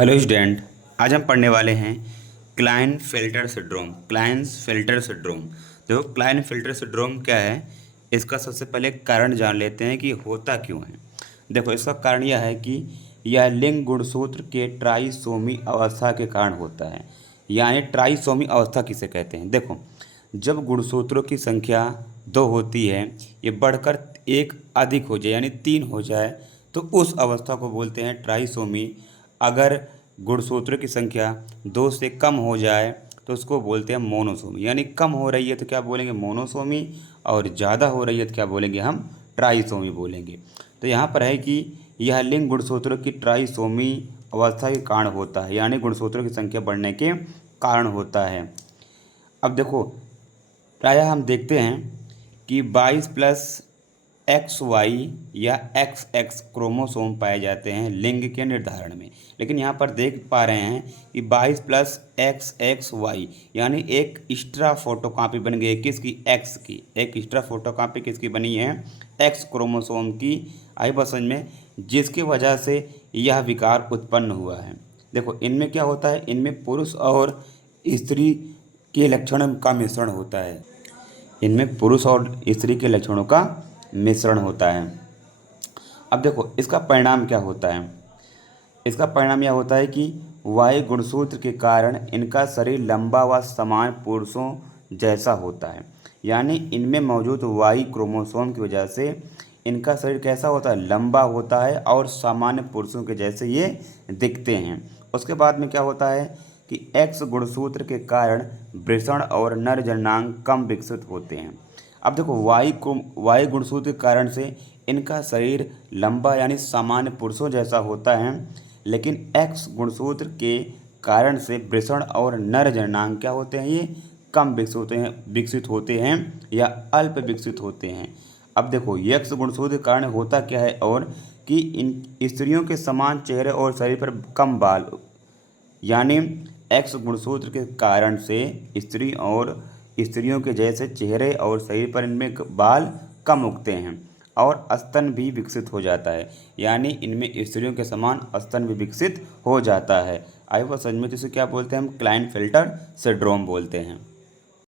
Hello student. आज हम पढ़ने वाले हैं क्लाइनफेल्टर सिंड्रोम। Klinefelter syndrome. देखो, क्लाइनफेल्टर सिंड्रोम क्या है, इसका सबसे पहले कारण जान लेते हैं कि होता क्यों है। देखो, इसका कारण यह है कि यह लिंग गुणसूत्र के ट्राइसोमी अवस्था के कारण होता है। यानी ट्राइसोमी अवस्था किसे कहते हैं। देखो, जब गुणसूत्रों की संख्या 2 होती है, ये बढ़कर एक अधिक हो जाए यानी 3 हो जाए, तो उस अवस्था को बोलते हैं ट्राइसोमी। अगर गुणसूत्रों की संख्या 2 से कम हो जाए तो उसको बोलते हैं मोनोसोमी। यानी कम हो रही है तो क्या बोलेंगे, मोनोसोमी, और ज़्यादा हो रही है तो क्या बोलेंगे, हम ट्राइसोमी बोलेंगे। तो यहाँ पर है कि यह लिंग गुणसूत्रों की ट्राइसोमी अवस्था के कारण होता है, यानी गुणसूत्रों की संख्या बढ़ने के कारण होता है। अब देखो, प्रायः हम देखते हैं कि 22 प्लस एक्स वाई या एक्स एक्स क्रोमोसोम पाए जाते हैं लिंग के निर्धारण में। लेकिन यहाँ पर देख पा रहे हैं कि 22 प्लस एक्स एक्स वाई यानी एक एक्स्ट्रा फोटोकॉपी बन गई है किसकी, एक्स की। एक एक्स्ट्रा फोटोकॉपी किसकी बनी है, एक्स क्रोमोसोम की। आई बात समझ में, जिसकी वजह से यह विकार उत्पन्न हुआ है। देखो, इनमें क्या होता है, इनमें पुरुष और स्त्री के लक्षण का मिश्रण होता है। इनमें पुरुष और स्त्री के लक्षणों का मिश्रण होता है। अब देखो, इसका परिणाम क्या होता है। इसका परिणाम यह होता है कि वाई गुणसूत्र के कारण इनका शरीर लंबा व समान पुरुषों जैसा होता है। यानी इनमें मौजूद वाई क्रोमोसोम की वजह से इनका शरीर कैसा होता है, लंबा होता है और सामान्य पुरुषों के जैसे ये दिखते हैं। उसके बाद में क्या होता है कि एक्स गुणसूत्र के कारण वृषण और नर जननांग कम विकसित होते हैं। अब देखो, वाई गुणसूत्र के कारण से इनका शरीर लंबा यानी सामान्य पुरुषों जैसा होता है, लेकिन एक्स गुणसूत्र के कारण से वृषण और नर जननांग क्या होते हैं, ये कम विकसित होते हैं या अल्प विकसित होते हैं। अब देखो, एक्स गुणसूत्र के कारण होता क्या है, और कि इन स्त्रियों के समान चेहरे और शरीर पर कम बाल, यानी एक्स गुणसूत्र के कारण से स्त्रियों के जैसे चेहरे और शरीर पर इनमें बाल कम उगते हैं और स्तन भी विकसित हो जाता है। यानी इनमें स्त्रियों के समान स्तन भी विकसित हो जाता है। आई वो समझ में, तो इसे क्या बोलते हैं हम, क्लाइनफेल्टर सिंड्रोम बोलते हैं।